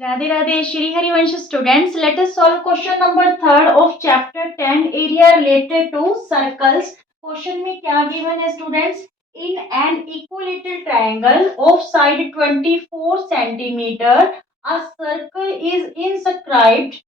Radhe Radhe, Shri Harivansh students. Let us solve question number 3 of chapter 10 area related to circles. Question में क्या given है students? In an equilateral triangle of side 24 centimeter, a circle is inscribed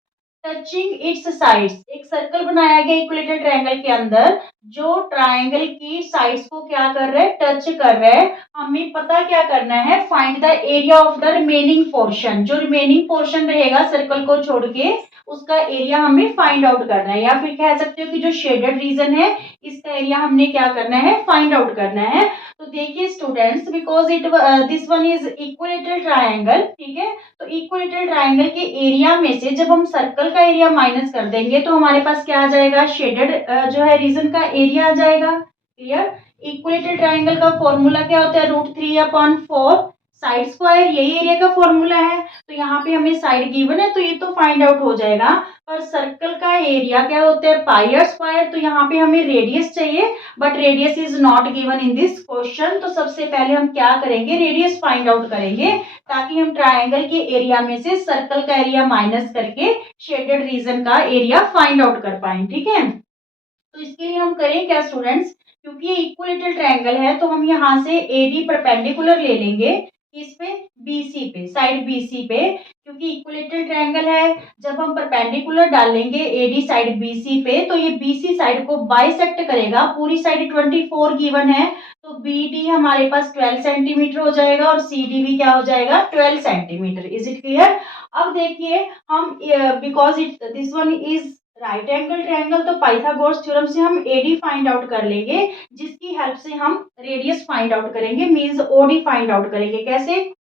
touching it's sides. एक circle बनाया गया equilateral triangle के अंदर जो triangle की साइड्स को क्या कर रहा है, टच कर रहा है। हमें पता क्या करना है, find the area of the remaining portion. जो रिमेनिंग पोर्शन रहेगा सर्कल को छोड़ के उसका एरिया हमें फाइंड आउट करना है, या फिर कह सकते हो कि जो शेडेड रीजन है इसका एरिया हमने क्या करना है, फाइंड आउट करना है। तो देखिए students, because it this one is equilateral triangle, ठीक है। तो इक्विलेटरल ट्रायंगल के एरिया में से जब हम सर्कल का एरिया माइनस कर देंगे तो हमारे पास क्या आ जाएगा, शेडेड जो है रीजन का एरिया आ जाएगा। क्लियर। इक्विलेटरल ट्रायंगल का फॉर्मूला क्या होता है, √3/4 साइड स्क्वायर, यही एरिया का फॉर्मूला है। तो यहाँ पे हमें साइड गिवन है तो ये तो फाइंड आउट हो जाएगा। और सर्कल का एरिया क्या होता है, πr²। तो यहाँ पे हमें रेडियस चाहिए, but radius is not given in this question. तो सबसे पहले हम क्या करेंगे, रेडियस फाइंड आउट करेंगे ताकि हम ट्रायंगल के एरिया में से सर्कल का एरिया माइनस करके शेडेड रीजन का एरिया फाइंड आउट कर पाए, ठीक है। तो इसके लिए हम करें क्या स्टूडेंट्स, क्योंकि ये इक्विलेटरल ट्रायंगल है तो हम यहाँ से AD परपेंडिकुलर ले लेंगे, किस पे, BC पे, साइड BC पे। क्योंकि इक्विलेटरल ट्रायंगल है, जब हम परपेंडिकुलर डालेंगे AD साइड BC पे तो ये BC साइड को बाइसेक्ट करेगा। पूरी साइड 24 गिवन है तो BD हमारे पास 12 सेंटीमीटर हो जाएगा और CD भी क्या हो जाएगा, 12 सेंटीमीटर। Is it clear. अब देखिए हम because it this one is right angle triangle, तो पाइथागोरस थ्योरम से हम AD फाइंड आउट कर लेंगे, जिसकी हेल्प से हम रेडियस फाइंड आउट करेंगे, मींस OD फाइंड आउट करेंगे। कैसे,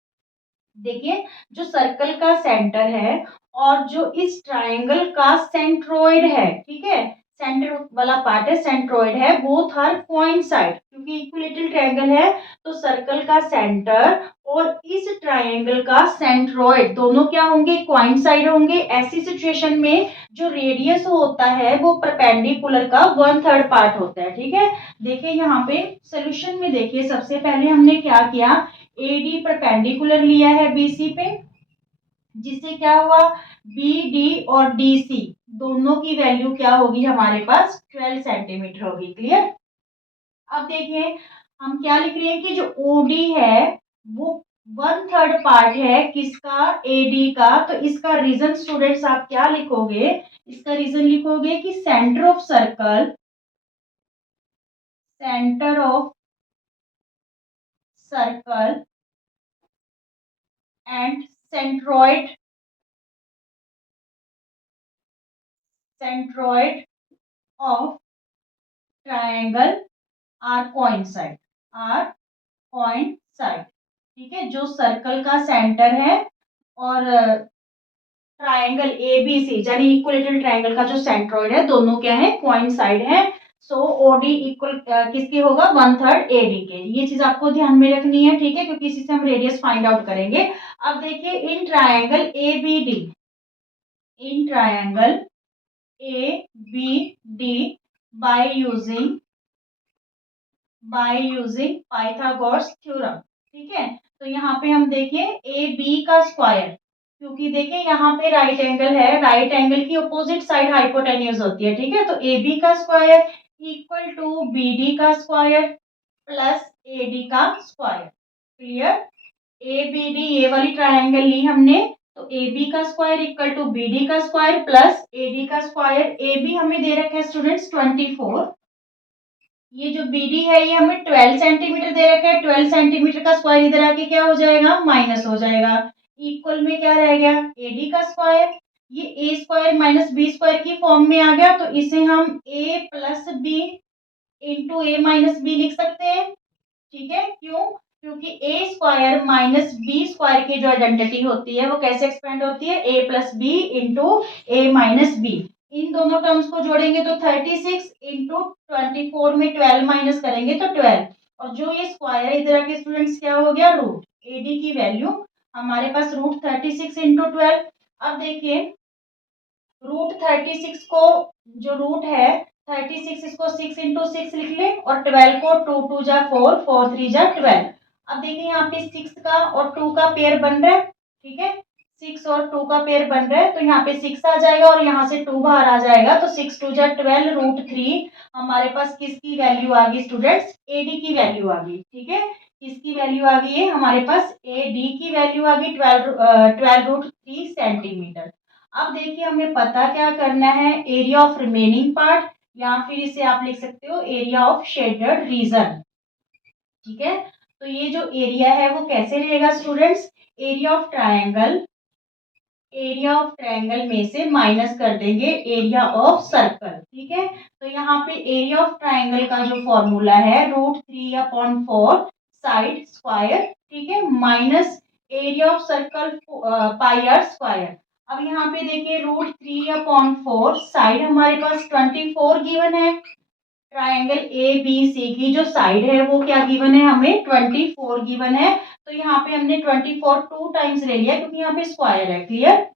देखिए जो सर्कल का सेंटर है और जो इस ट्रायंगल का सेंट्रोइड है, ठीक है, सेंटर वाला पार्ट है, सेंट्रोइड है, बोथ आर कोइंसाइड। क्योंकि इक्विलेटरल ट्रायंगल है तो सर्कल का सेंटर और इस ट्रायंगल का सेंट्रोइड दोनों क्या होंगे, कोइंसाइड होंगे। ऐसी सिचुएशन में जो रेडियस होता है वो परपेंडिकुलर का 1/3 पार्ट होता है, ठीक है। देखिए यहाँ पे सोल्यूशन में देखिए, सबसे पहले हमने क्या किया, AD परपेंडिकुलर लिया है BC पे, जिससे क्या हुआ, BD और DC दोनों की वैल्यू क्या होगी, हमारे पास 12 सेंटीमीटर होगी। क्लियर। अब देखिए हम क्या लिख रहे हैं कि जो OD है वो 1/3 पार्ट है किसका, AD का। तो इसका रीजन स्टूडेंट्स आप क्या लिखोगे, इसका रीजन लिखोगे कि centre of circle, centre of circle and centroid, centroid of triangle are coincide, are coincide, ठीक है। जो सर्कल का सेंटर है और ट्रायंगल ABC यानी इक्विलेटरल ट्रायंगल का जो सेंट्रोइड है दोनों क्या है, कोइंसाइड है। सो OD इक्वल किसके होगा, 1/3 AD के। ये चीज आपको ध्यान में रखनी है, ठीक है, क्योंकि इसी से हम रेडियस फाइंड आउट करेंगे। अब देखिए in triangle ABD, in triangle ABD by using Pythagoras theorem, ठीक है। तो यहाँ पे हम देखिए AB का स्क्वायर, क्योंकि देखिए यहाँ पे राइट एंगल है, राइट एंगल की अपोजिट साइड हाइपोटेन्यूज होती है, ठीक है। तो AB का स्क्वायर इक्वल टू BD का स्क्वायर प्लस AD का स्क्वायर। क्लियर। ABD ये वाली ट्रायंगल ली हमने, तो AB का स्क्वायर इक्वल टू BD का स्क्वायर प्लस AD का स्क्वायर। AB हमें दे रखा है स्टूडेंट्स 24, ये जो BD है ये हमें 12 सेंटीमीटर दे रखा है। 12 सेंटीमीटर का स्क्वायर इधर आके क्या हो जाएगा, माइनस हो जाएगा। इक्वल में क्या रह गया, AD का स्क्वायर, ये A square minus B square की फॉर्म में आ गया, तो इसे हम A plus B into A minus B लिख सकते हैं, ठीक है। क्यों, क्योंकि A square minus B square की जो आइडेंटिटी होती है वो कैसे एक्सपेंड होती है, A plus B into A minus B। इन दोनों टर्म्स को जोड़ेंगे तो 36 इंटू 24 में 12 माइनस करेंगे तो 12, और जो ये स्क्वायर है इधर आके स्टूडेंट्स क्या हो गया, रूट। AD की वैल्यू हमारे पास √36 इंटू 12। अब देखिए √36 को जो रूट है 36, इसको 6 इंटू 6 लिख ले, और 12 को 2 2 जा 4, 4 3 जा 12। अब देखिए यहाँ पे 6 का और 2 का पेयर बन रहा है, ठीक है। 6 6 और 2 का पेयर बन रहा है, तो यहाँ पे 6 आ जाएगा और यहाँ से 2 बाहर आ जाएगा, तो 6 2 जा 12 रूट 3 हमारे पास किसकी वैल्यू आ गई स्टूडेंट्स, एडी की वैल्यू आ गई। ठीक है, किसकी वैल्यू आ गई है हमारे पास, एडी की वैल्यू आ गई 12 रूट 3 सेंटीमीटर। अब देखिए हमें पता क्या करना है, एरिया ऑफ रिमेनिंग पार्ट, या फिर इसे आप लिख सकते हो एरिया ऑफ शेडेड रीजन। ठीक है, तो ये जो एरिया है वो कैसे रहेगा स्टूडेंट्स, एरिया ऑफ ट्रायंगल में से माइनस कर देंगे एरिया ऑफ सर्कल। ठीक है, तो यहाँ पे एरिया ऑफ ट्रायंगल का जो फॉर्मूला है √3/4 साइड स्क्वायर, ठीक है, minus area of circle πr²। अब यहाँ पे देखिए √3/4 साइड हमारे पास 24 गिवन है, ट्रायंगल ए बी सी की जो साइड है वो क्या गिवन है, हमें 24 गिवन है। तो यहाँ पे हमने 24 टू टाइम्स ले लिया क्योंकि यहाँ पे स्क्वायर है। क्लियर,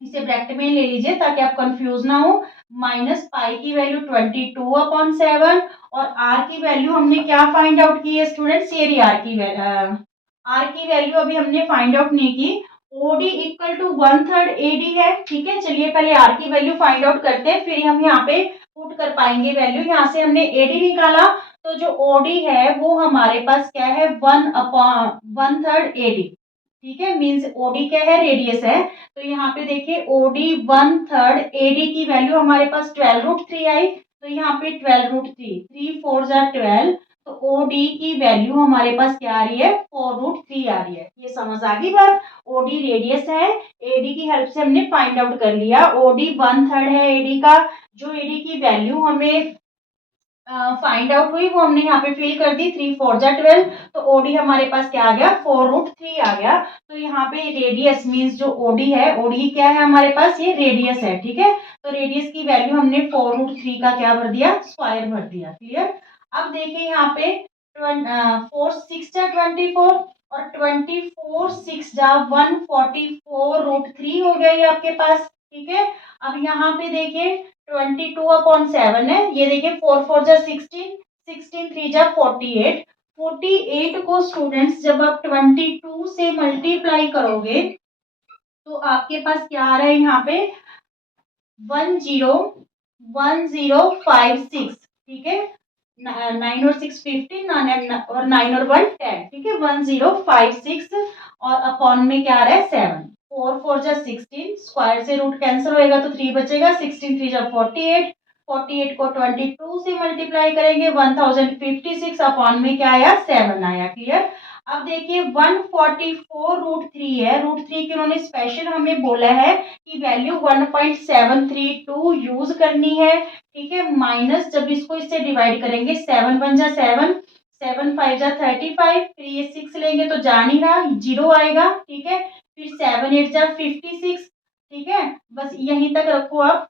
इसे ब्रैकेट में ले लीजिए ताकि आप कंफ्यूज ना हो। माइनस पाई की वैल्यू 22/7 और आर की वैल्यू हमने क्या फाइंड आउट की है स्टूडेंट्स, ये आर की वैल्यू अभी हमने फाइंड आउट नहीं की। ओडी इक्वल टू 1/3 एडी है। ठीक है, चलिए पहले आर की वैल्यू फाइंड आउट करते हैं, फिर हम यहाँ पे पुट कर पाएंगे वैल्यू। यहाँ से हमने एडी निकाला, तो जो ओडी है वो हमारे पास क्या है, 1/3 एडी। ठीक है, मीन्स ओडी क्या है, रेडियस है। तो यहाँ पे देखिए ओडी 1/3 एडी की वैल्यू हमारे पास 12√3 आई, तो यहाँ पे 12√3, 3 4 जा 12, तो ओडी की वैल्यू हमारे पास क्या आ रही है, 4√3 आ रही है। ये समझ आ गई बात, ओडी रेडियस है, एडी की हेल्प से हमने फाइंड आउट कर लिया। ओडी 1/3 है एडी का, जो एडी की वैल्यू हमें फाइंड आउट हुई वो हमने यहाँ पे फिल कर दी, 3 4 जा 12, तो ओडी हमारे पास क्या आ गया, 4√3 आ गया। तो यहाँ पे रेडियस मीन्स जो ओडी है, ओडी क्या है हमारे पास, ये रेडियस है। ठीक है, तो रेडियस की वैल्यू हमने 4√3 का क्या भर दिया, स्क्वायर भर दिया। क्लियर, अब देखिए यहाँ पे 4 6 जा 24 और 24 6 जा 144√3 हो गया ये आपके पास। ठीक है, अब यहाँ पे देखिए 22/7 है, ये देखिए 4 4 जा 16, 16 3 जा 48, 48 को स्टूडेंट्स जब आप 22 से मल्टीप्लाई करोगे तो आपके पास क्या आ रहा है, यहाँ पे 101056। ठीक है, 9 और 6 15 और 9 और 1 10। ठीक है, 1056 और अपॉन में क्या आ रहा है 7। 4 4 जा 16, स्क्वायर से रूट कैंसिल होएगा तो 3 बचेगा, 16 3 जा 48, 48 को 22 से मल्टीप्लाई करेंगे 1056 अपॉन में क्या आया, 7 आया। क्लियर, अब देखिए 144√3 है, √3 की उन्होंने स्पेशल हमें बोला है कि वैल्यू 1.732 यूज करनी है। ठीक है, माइनस जब इसको इससे डिवाइड करेंगे 7 1 जा 7, 7 5 जा 35, फिर ये 6 लेंगे तो जा नहीं रहा, 0 आएगा। ठीक है, फिर 7 8 जा 56। ठीक है, बस यहीं तक रखो आप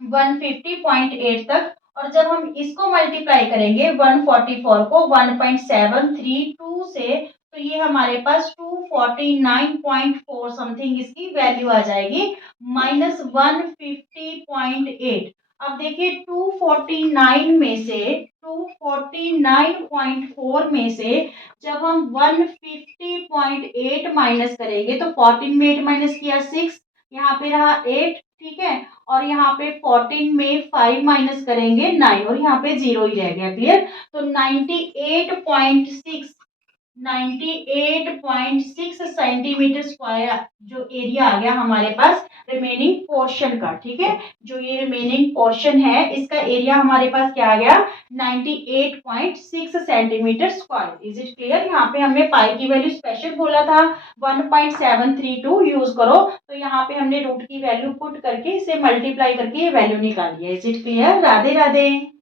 150.8 तक, और जब हम इसको मल्टीप्लाई करेंगे 144 को 1.732 से, तो ये हमारे पास 249.4 समथिंग इसकी वैल्यू आ जाएगी, माइनस 150.8। अब देखिए 249.4 में से जब हम 150.8 माइनस करेंगे तो 14 में 8 माइनस किया 6, यहाँ पे रहा 8। ठीक है, और यहाँ पे 14 में 5 माइनस करेंगे 9 और यहाँ पे 0 ही रह गया। क्लियर, तो 98.6 सेंटीमीटर स्क्वायर जो एरिया आ गया हमारे पास रिमेनिंग पोर्शन का। ठीक है, जो ये रिमेनिंग पोर्शन है इसका एरिया हमारे पास क्या आ गया, 98.6 centimetre square. Is it clear, यहाँ पे हमने पाई की वैल्यू स्पेशल बोला था 1.732 यूज करो, तो यहाँ पे हमने रूट की वैल्यू पुट करके इसे मल्टीप्लाई करके ये वैल्यू निकाली है। Is it clear, Radhe Radhe.